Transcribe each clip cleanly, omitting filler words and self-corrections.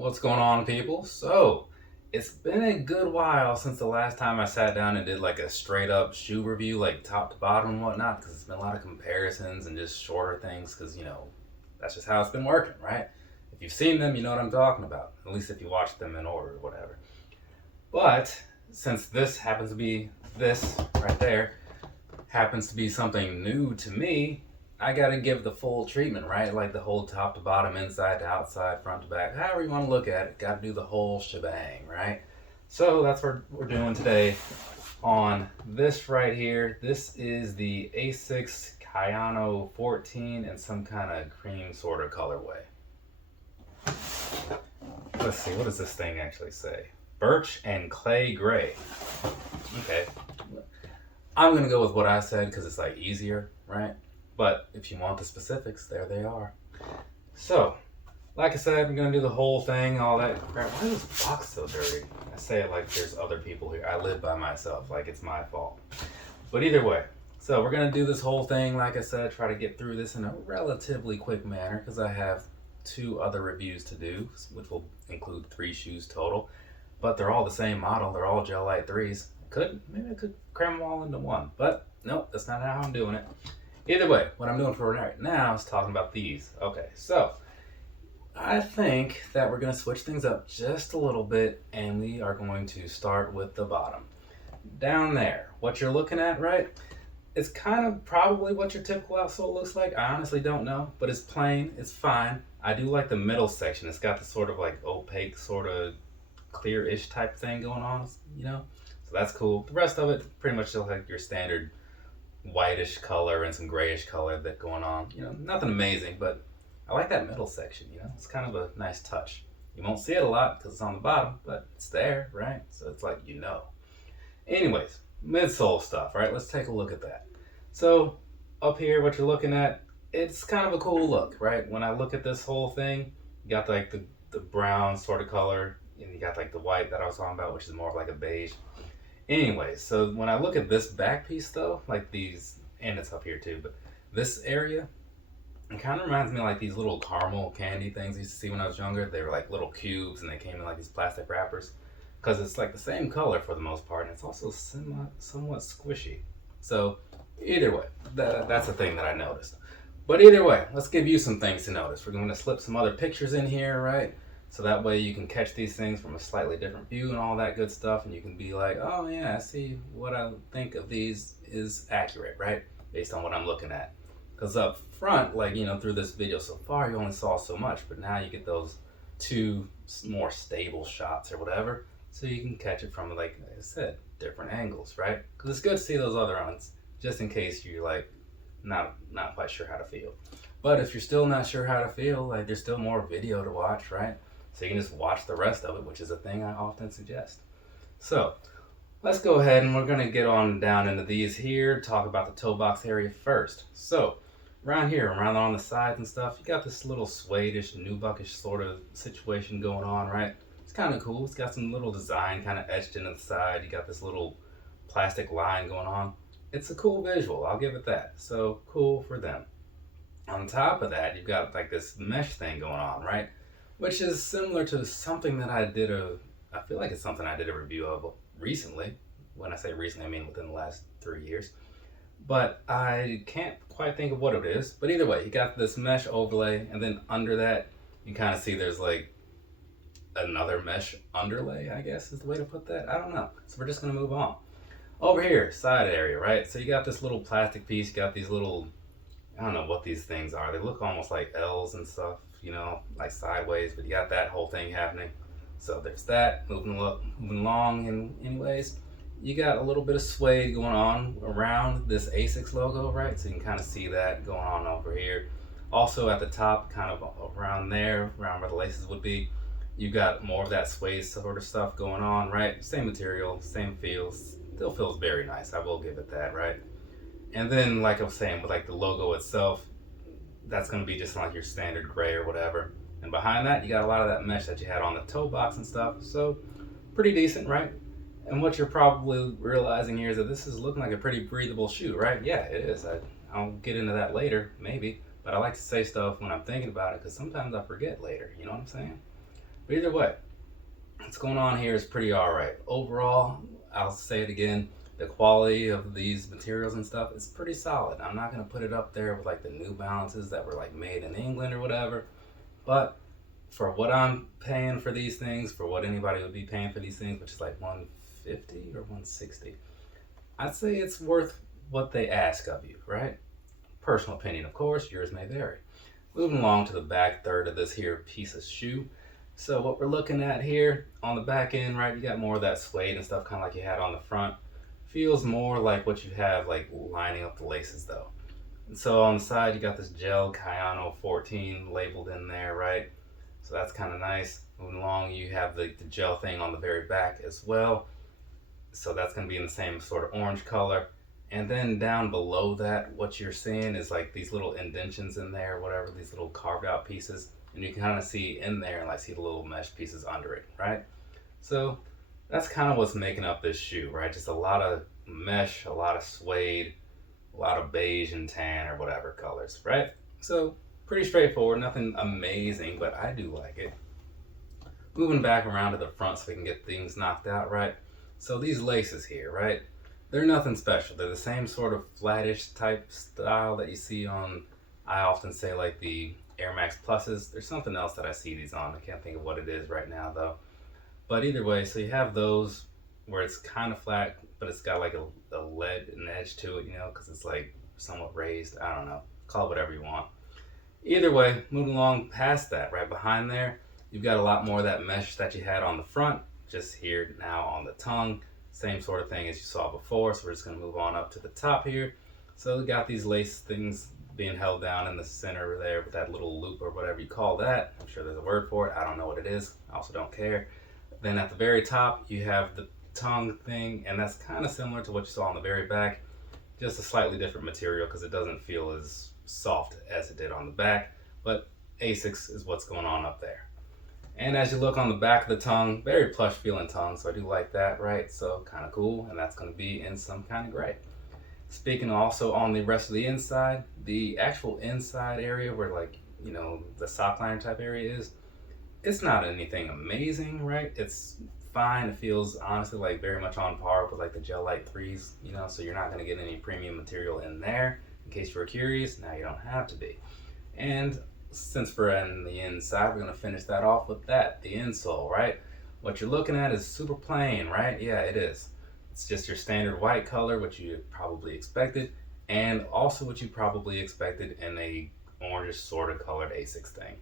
What's going on, people? So, it's been a good while since the last time I sat down and did like a straight up shoe review, like top to bottom and whatnot, because it's been a lot of comparisons and just shorter things, because, that's just how it's been working, right? If you've seen them, you know what I'm talking about, at least if you watch them in order or whatever. But, since this happens to be this right there, happens to be something new to me, I gotta give the full treatment, right? Like the whole top to bottom, inside to outside, front to back, however you want to look at it. Gotta do the whole shebang, right? So that's what we're doing today on this right here. This is the Asics Kayano 14 in some kind of cream sort of colorway. Let's see, what does this thing actually say? Birch and Clay Grey. Okay. I'm gonna go with what I said because it's like easier, right? But if you want the specifics, there they are. So, like I said, I'm gonna do the whole thing, all that crap. Why is this box so dirty? I say it like there's other people here. I live by myself, like it's my fault. But either way, so we're gonna do this whole thing, like I said, try to get through this in a relatively quick manner because I have 2 other reviews to do, which will include 3 shoes total. But they're all the same model. They're all Gel-Lite 3s. Maybe I could cram them all into one, but nope, that's not how I'm doing it. Either way, what I'm doing for right now is talking about these. Okay, so I think that we're going to switch things up just a little bit, and we are going to start with the bottom. Down there, what you're looking at, right? It's kind of probably what your typical outsole looks like. I honestly don't know, but it's plain, it's fine. I do like the middle section. It's got the sort of like opaque, sort of clear-ish type thing going on, So that's cool. The rest of it, pretty much just like your standard whitish color and some grayish color that going on. Nothing amazing, but I like that middle section. It's kind of a nice touch. You won't see it a lot because it's on the bottom, but it's there, right? So it's like Anyways, midsole stuff, right? Let's take a look at that. So up here, what you're looking at, it's kind of a cool look, right? When I look at this whole thing, you got like the brown sort of color, and you got like the white that I was talking about, which is more of like a beige. Anyway, so when I look at this back piece though, like these, and it's up here too, but this area, it kind of reminds me of like these little caramel candy things I used to see when I was younger. They were like little cubes and they came in like these plastic wrappers. Because it's like the same color for the most part, and it's also somewhat squishy. So either way, that's a thing that I noticed. But either way, let's give you some things to notice. We're going to slip some other pictures in here, right? So that way you can catch these things from a slightly different view and all that good stuff, and you can be like, oh yeah, I see what I think of these is accurate, right? Based on what I'm looking at. Because up front, through this video so far, you only saw so much, but now you get those 2 more stable shots or whatever, so you can catch it from, like I said, different angles, right? Because it's good to see those other ones, just in case you're like not quite sure how to feel. But if you're still not sure how to feel, like there's still more video to watch, right? So you can just watch the rest of it, which is a thing I often suggest. So let's go ahead and we're going to get on down into these here, talk about the toe box area first. So around here, around on the sides and stuff, you got this little suede-ish, nubuckish sort of situation going on, right? It's kind of cool. It's got some little design kind of etched into the side. You got this little plastic line going on. It's a cool visual, I'll give it that. So cool for them. On top of that, you've got like this mesh thing going on, right? Which is similar to something that I feel like it's something I did a review of recently. When I say recently, I mean within the last 3 years. But I can't quite think of what it is. But either way, you got this mesh overlay, and then under that, you kind of see there's like another mesh underlay, I guess is the way to put that. I don't know. So we're just going to move on. Over here, side area, right? So you got this little plastic piece. You got these little, I don't know what these things are. They look almost like L's and stuff, like sideways, but you got that whole thing happening. So there's that, moving along, and anyways, you got a little bit of suede going on around this Asics logo, right? So you can kind of see that going on over here. Also at the top, kind of around there, around where the laces would be, you got more of that suede sort of stuff going on, right? Same material, same feels, still feels very nice, I will give it that, right? And then, like I was saying, with like the logo itself, that's going to be just like your standard gray or whatever. And behind that, you got a lot of that mesh that you had on the toe box and stuff. So pretty decent, right? And what you're probably realizing here is that this is looking like a pretty breathable shoe, right? Yeah, it is. I'll get into that later, maybe. But I like to say stuff when I'm thinking about it because sometimes I forget later. You know what I'm saying? But either way, what's going on here is pretty alright. Overall, I'll say it again, the quality of these materials and stuff is pretty solid. I'm not going to put it up there with like the New Balances that were like made in England or whatever, but for what I'm paying for these things, for what anybody would be paying for these things, which is like $150 or $160, I'd say it's worth what they ask of you, right? Personal opinion, of course, yours may vary. Moving along to the back third of this here piece of shoe. So what we're looking at here on the back end, right, you got more of that suede and stuff, kind of like you had on the front. Feels more like what you have like lining up the laces though. And so on the side, you got this Ge-l-Kayano 14 labeled in there, right? So that's kind of nice. Moving along, you have the gel thing on the very back as well. So that's going to be in the same sort of orange color. And then down below that, what you're seeing is like these little indentions in there, whatever, these little carved out pieces. And you can kind of see in there and like see the little mesh pieces under it, right? So that's kind of what's making up this shoe, right? Just a lot of mesh, a lot of suede, a lot of beige and tan or whatever colors, right? So pretty straightforward, nothing amazing, but I do like it. Moving back around to the front so we can get things knocked out, right? So these laces here, right? They're nothing special. They're the same sort of flattish type style that you see on, I often say like the Air Max Pluses. There's something else that I see these on. I can't think of what it is right now though. But either way, so you have those where it's kind of flat, but it's got like a lead and edge to it, you know, because it's like somewhat raised. I don't know. Call it whatever you want. Either way, moving along past that, right behind there, you've got a lot more of that mesh that you had on the front, just here now on the tongue. Same sort of thing as you saw before, so we're just going to move on up to the top here. So we got these lace things being held down in the center there with that little loop or whatever you call that. I'm sure there's a word for it. I don't know what it is. I also don't care. Then at the very top, you have the tongue thing, and that's kind of similar to what you saw on the very back, just a slightly different material because it doesn't feel as soft as it did on the back, but Asics is what's going on up there. And as you look on the back of the tongue, very plush feeling tongue, so I do like that, right? So kind of cool, and that's going to be in some kind of gray. Speaking also on the rest of the inside, the actual inside area where like, you know, the sock liner type area is, it's not anything amazing, right? It's fine. It feels honestly like very much on par with like the Gel Light 3s, you know, so you're not going to get any premium material in there. In case you were curious, now you don't have to be. And since we're in the inside, we're going to finish that off with that, the insole, right? What you're looking at is super plain, right? Yeah, it is. It's just your standard white color, which you probably expected, and also what you probably expected in a orangish sort of colored Asics thing.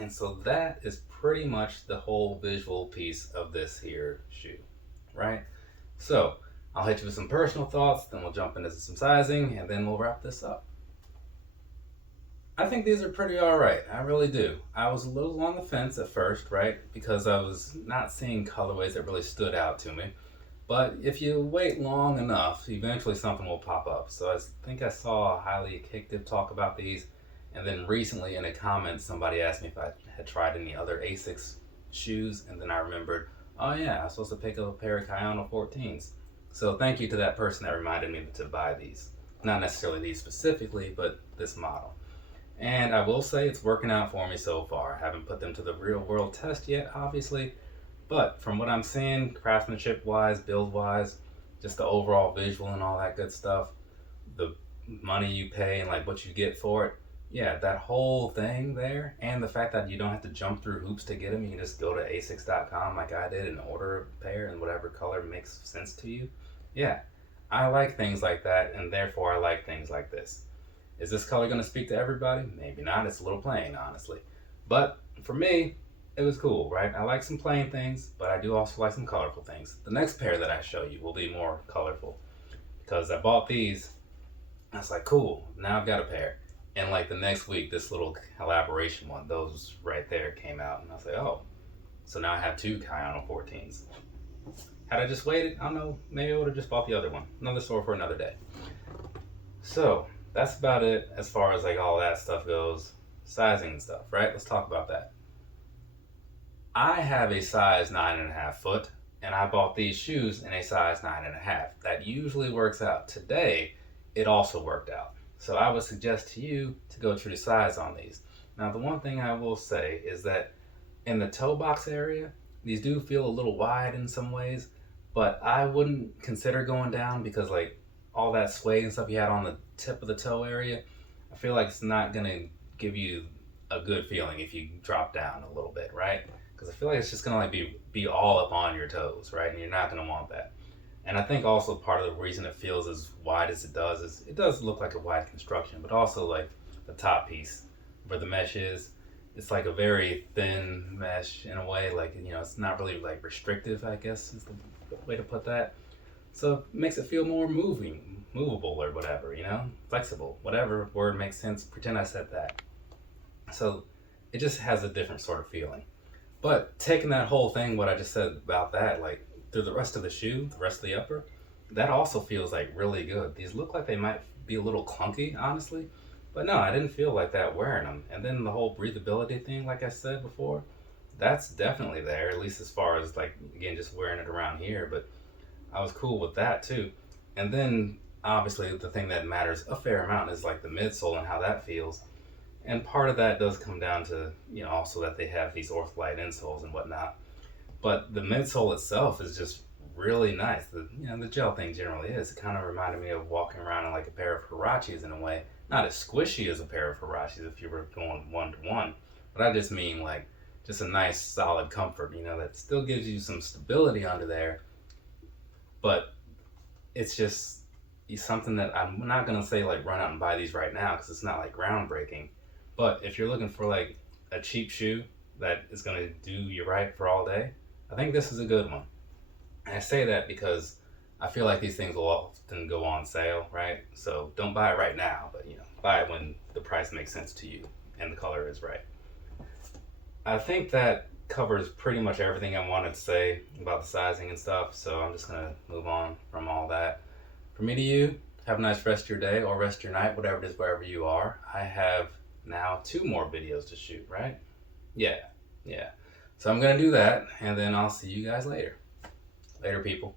And so that is pretty much the whole visual piece of this here shoe, right? So I'll hit you with some personal thoughts, then we'll jump into some sizing, and then we'll wrap this up. I think these are pretty alright, I really do. I was a little on the fence at first, right? Because I was not seeing colorways that really stood out to me. But if you wait long enough, eventually something will pop up. So I think I saw Highly Akicktive talk about these. And then recently in a comment, somebody asked me if I had tried any other Asics shoes. And then I remembered, oh yeah, I was supposed to pick up a pair of Kayano 14s. So thank you to that person that reminded me to buy these. Not necessarily these specifically, but this model. And I will say it's working out for me so far. I haven't put them to the real world test yet, obviously. But from what I'm seeing, craftsmanship wise, build wise, just the overall visual and all that good stuff, the money you pay and like what you get for it, yeah, that whole thing there, and the fact that you don't have to jump through hoops to get them, you can just go to asics.com like I did and order a pair in whatever color makes sense to you. Yeah, I like things like that, and therefore I like things like this. Is this color going to speak to everybody? Maybe not. It's a little plain, honestly. But for me, it was cool, right? I like some plain things, but I do also like some colorful things. The next pair that I show you will be more colorful because I bought these. I was like, cool, now I've got a pair. And like the next week, this little collaboration one, those right there came out. And I was like, oh, so now I have two Kayano 14s. Had I just waited, I don't know, maybe I would have just bought the other one. Another store for another day. So that's about it as far as like all that stuff goes. Sizing and stuff, right? Let's talk about that. I have a size 9.5 foot, and I bought these shoes in a size 9.5. That usually works out. Today, it also worked out. So I would suggest to you to go true to size on these. Now, the one thing I will say is that in the toe box area, these do feel a little wide in some ways, but I wouldn't consider going down because like all that suede and stuff you had on the tip of the toe area, I feel like it's not gonna give you a good feeling if you drop down a little bit, right? Because I feel like it's just gonna like be all up on your toes, right? And you're not gonna want that. And I think also part of the reason it feels as wide as it does is it does look like a wide construction, but also like the top piece where the mesh is, it's like a very thin mesh in a way, like, you know, it's not really like restrictive, I guess is the way to put that. So it makes it feel more movable or whatever, you know, flexible, whatever word makes sense. Pretend I said that. So it just has a different sort of feeling. But taking that whole thing, what I just said about that, like through the rest of the shoe, the rest of the upper, that also feels like really good. These look like they might be a little clunky, honestly. But no, I didn't feel like that wearing them. And then the whole breathability thing, like I said before, that's definitely there, at least as far as like, again, just wearing it around here. But I was cool with that too. And then obviously the thing that matters a fair amount is like the midsole and how that feels. And part of that does come down to, you know, also that they have these ortholite insoles and whatnot. But the midsole itself is just really nice. You know, the gel thing generally is. It kind of reminded me of walking around in like a pair of Hirachis in a way. Not as squishy as a pair of Hirachis if you were going one to one, but I just mean like just a nice solid comfort, you know, that still gives you some stability under there, but it's just something that I'm not gonna say like run out and buy these right now because it's not like groundbreaking. But if you're looking for like a cheap shoe that is gonna do you right for all day, I think this is a good one. And I say that because I feel like these things will often go on sale, right? So don't buy it right now, but you know, buy it when the price makes sense to you and the color is right. I think that covers pretty much everything I wanted to say about the sizing and stuff, so I'm just gonna move on from all that. From me to you, have a nice rest of your day or rest of your night, whatever it is, wherever you are. I have now 2 more videos to shoot, right? Yeah. So I'm gonna do that, and then I'll see you guys later. Later, people.